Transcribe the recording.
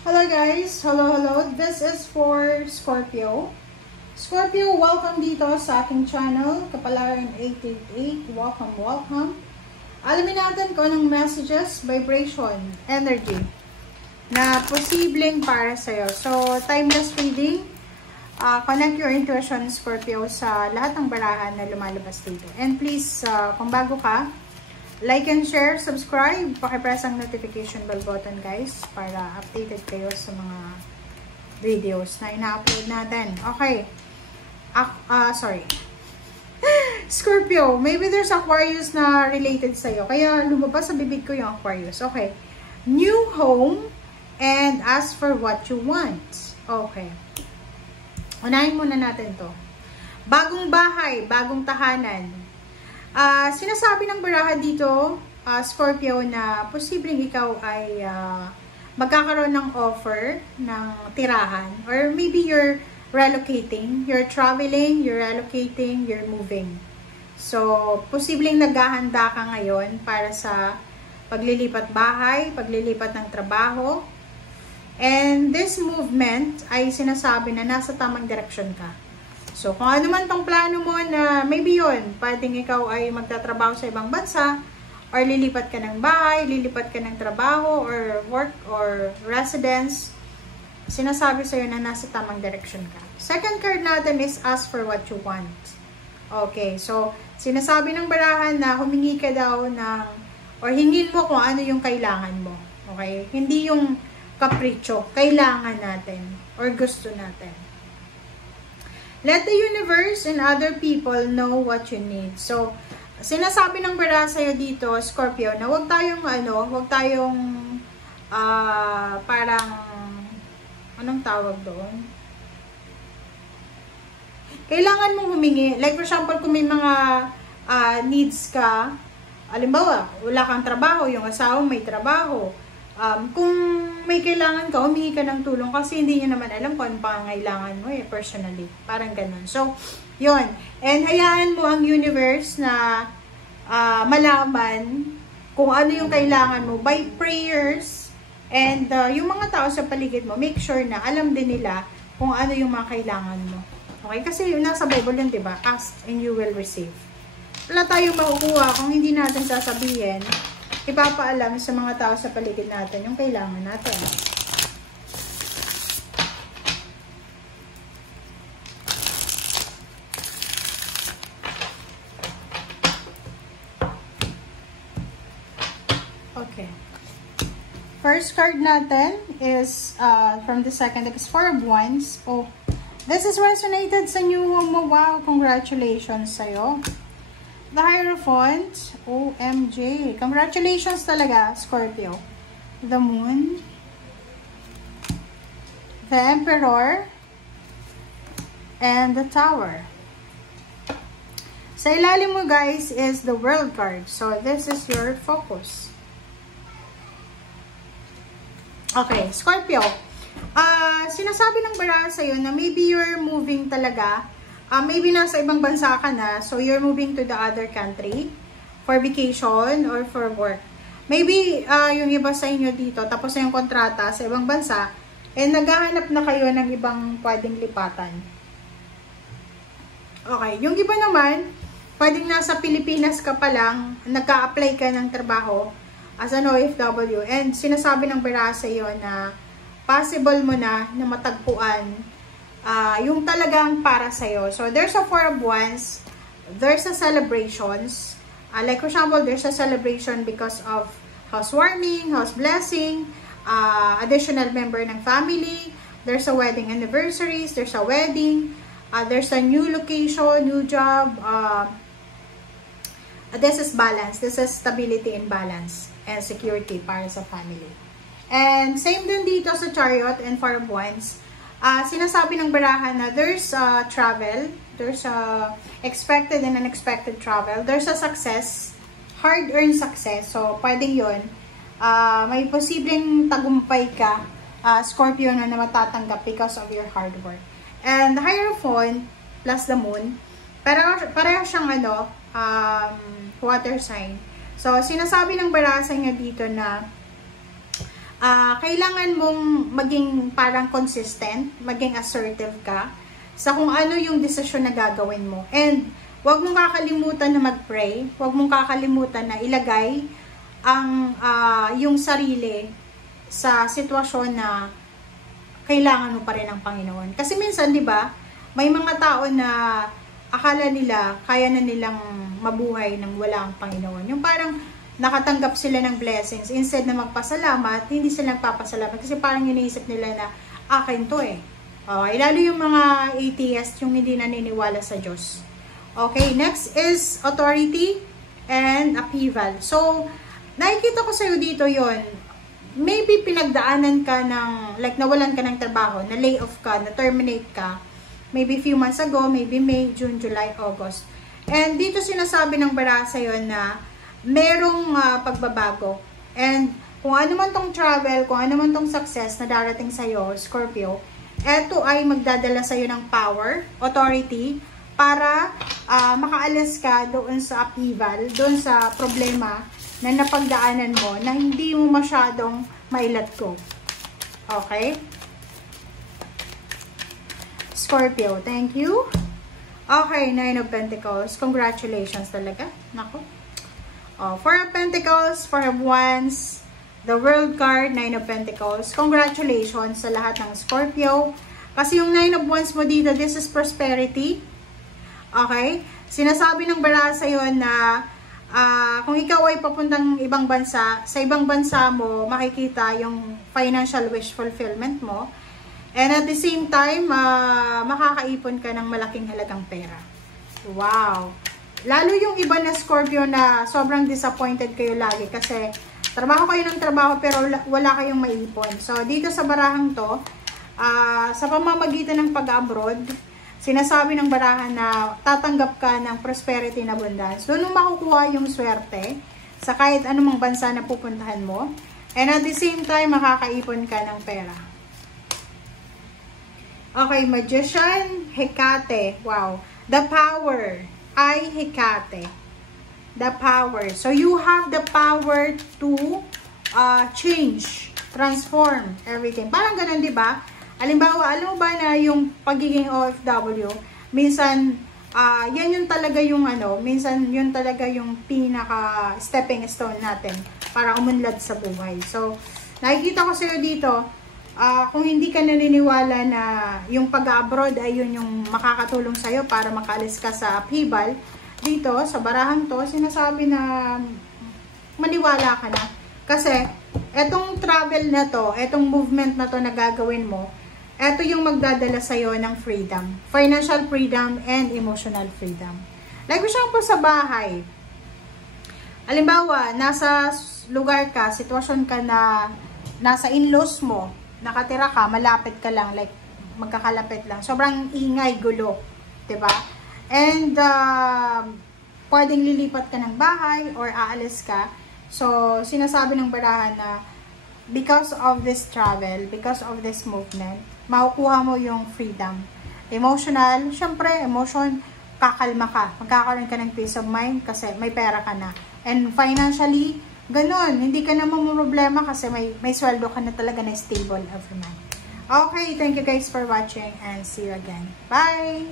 Hello guys! Hello! This is for Scorpio. Scorpio, welcome dito sa aking channel, Kapalaran 888. Welcome. Alamin natin kung anong messages, vibration, energy na posibleng para sa'yo. So, timeless reading. Connect your intuition, Scorpio, sa lahat ng barahan na lumalabas dito. And please, kung bago ka, like and share, subscribe, pakipress ang notification bell button guys para updated kayo sa mga videos na ina-upload natin. Okay. Sorry. Scorpio, maybe there's Aquarius na related sa'yo. Kaya lumabas sa bibig ko yung Aquarius. Okay. New home and ask for what you want. Okay. Unahin muna natin to. Bagong bahay, bagong tahanan. Sinasabi ng baraha dito, Scorpio, na posibleng ikaw ay magkakaroon ng offer ng tirahan. Or maybe you're relocating, you're traveling, you're relocating, you're moving. So, posibleng naghahanda ka ngayon para sa paglilipat bahay, paglilipat ng trabaho. And this movement ay sinasabi na nasa tamang direksyon ka. So, kung ano man tong plano mo na maybe yun, pwedeng ikaw ay magtatrabaho sa ibang bansa, or lilipat ka ng bahay, lilipat ka ng trabaho, or work, or residence, sinasabi sa'yo na nasa tamang direction ka. Second card natin is ask for what you want. Okay, so, sinasabi ng barahan na humingi ka daw ng, or hingin mo kung ano yung kailangan mo. Okay? Hindi yung kapritsyo, kailangan natin, or gusto natin. Let the universe and other people know what you need. So, sinasabi ng baraha sa'yo dito, Scorpio, na huwag tayong, parang, anong tawag doon? Kailangan mong humingi. Like, for example, kung may mga needs ka, halimbawa, wala kang trabaho, yung asawa may trabaho. Kung may kailangan ka, humingi ka ng tulong kasi hindi niya naman alam kung ano pangangailangan mo personally. Parang ganun. So, yun. And hayaan mo ang universe na malaman kung ano yung kailangan mo by prayers. And yung mga tao sa paligid mo, make sure na alam din nila kung ano yung mga kailangan mo. Okay? Kasi yung nasa Bible yun, diba? Ask and you will receive. Wala tayong makukuha kung hindi natin sasabihin, ipapaalam sa mga tao sa paligid natin yung kailangan natin. Okay. First card natin is from the second deck is Four of Wands. Oh, this is resonated sa new home mo. Wow, congratulations sa'yo. The Hierophant, OMG. Congratulations talaga, Scorpio. The Moon. The Emperor. And the Tower. Sa ilalim mo, guys, is the World card. So, this is your focus. Okay, Scorpio. Sinasabi ng baraha sa'yo na maybe you're moving talaga. Maybe nasa ibang bansa ka na, so you're moving to the other country for vacation or for work. Maybe yung iba sa inyo dito, tapos na yung kontrata sa ibang bansa, and naghahanap na kayo ng ibang pwedeng lipatan. Okay, yung iba naman, pwedeng nasa Pilipinas ka pa lang, nagka-apply ka ng trabaho as an OFW, and sinasabi ng baraha sa iyo na possible mo na matagpuan yung talagang para sa'yo. So, there's a Four of Wands. There's a celebrations. Like, for example, there's a celebration because of housewarming, house blessing, additional member ng family. There's a wedding anniversaries. There's a wedding. There's a new location, new job. This is balance. This is stability and balance and security para sa family. And same din dito sa Chariot and Four of Wands. Sinasabi ng baraha na there's travel, there's expected and unexpected travel, there's a success, hard-earned success, so pwedeng yun. May posibleng tagumpay ka, Scorpio, na matatanggap because of your hard work. And the Hierophant plus the Moon, pareho siyang water sign. So, sinasabi ng baraha sa inyo dito na kailangan mong maging parang consistent, maging assertive ka sa kung ano yung desisyon na gagawin mo. And huwag mong kakalimutan na mag-pray, huwag mong kakalimutan na ilagay ang yung sarili sa sitwasyon na kailangan mo pa rin ng Panginoon. Kasi minsan, di ba, may mga tao na akala nila kaya na nilang mabuhay nang wala ang Panginoon. Yung parang nakatanggap sila ng blessings, instead na magpasalamat, hindi sila nagpapasalamat kasi parang iniisip nila na akin to eh. Okay, lalo yung mga atheist, yung hindi naniniwala sa Diyos. Okay, next is authority and upheaval. So, nakikita ko sa'yo dito yon. Maybe pinagdaanan ka ng, like nawalan ka ng trabaho, na lay off ka, na terminate ka, maybe few months ago, maybe May, June, July, August. And dito sinasabi ng bara sa'yo na merong pagbabago. And kung ano man tong travel, kung ano man tong success na darating sa'yo, Scorpio, eto ay magdadala sa'yo ng power, authority, para makaalis ka doon sa upheaval, doon sa problema na napagdaanan mo na hindi mo masyadong mailat ko. Okay? Scorpio, thank you. Okay, Nine of Pentacles. Congratulations talaga. Nako. Four of Pentacles, Four of Wands, the World card, Nine of Pentacles. Congratulations sa lahat ng Scorpio. Kasi yung Nine of Wands mo dito, this is prosperity. Okay? Sinasabi ng bara sa'yo na kung ikaw ay papuntang ibang bansa, sa ibang bansa mo, makikita yung financial wish fulfillment mo. And at the same time, makakaipon ka ng malaking halagang pera. Wow! Lalo yung iba na Scorpio na sobrang disappointed kayo lagi kasi trabaho kayo ng trabaho pero wala kayong maipon. So, dito sa barahang to, sa pamamagitan ng pag-abroad, sinasabi ng barahan na tatanggap ka ng prosperity na abundance. Doon mo makukuha yung swerte sa kahit anumang bansa na pupuntahan mo. And at the same time, makakaipon ka ng pera. Okay, Magician, Hecate. Wow. The power ay Hecate. The power. So, you have the power to change, transform everything. Parang ganun, di ba? Halimbawa, alam mo ba na yung pagiging OFW, minsan, yan yung talaga yung minsan yun talaga yung pinaka stepping stone natin para umunlad sa buhay. So, nakikita ko sa'yo dito, kung hindi ka naniniwala na yung pag-abroad ay yun yung makakatulong sa'yo para makalis ka sa upheaval, dito, sa barahang to, sinasabi na maniwala ka na. Kasi, etong travel na to, etong movement na to na gagawin mo, eto yung magdadala sa'yo ng freedom. Financial freedom and emotional freedom. Like, example sa bahay. Halimbawa, nasa lugar ka, sitwasyon ka na nasa in-laws mo, nakatira ka, malapit ka lang, like, magkakalapit lang. Sobrang ingay, gulo. Diba? And, pwedeng lilipat ka ng bahay or aalis ka. So, sinasabi ng barahan na because of this travel, because of this movement, makukuha mo yung freedom. Emotional, syempre, emotion, kakalma ka. Magkakaroon ka ng peace of mind kasi may pera ka na. And financially, ganun. Hindi ka na problema kasi may sweldo ka na talaga na stable every month. Okay, thank you guys for watching and see you again. Bye!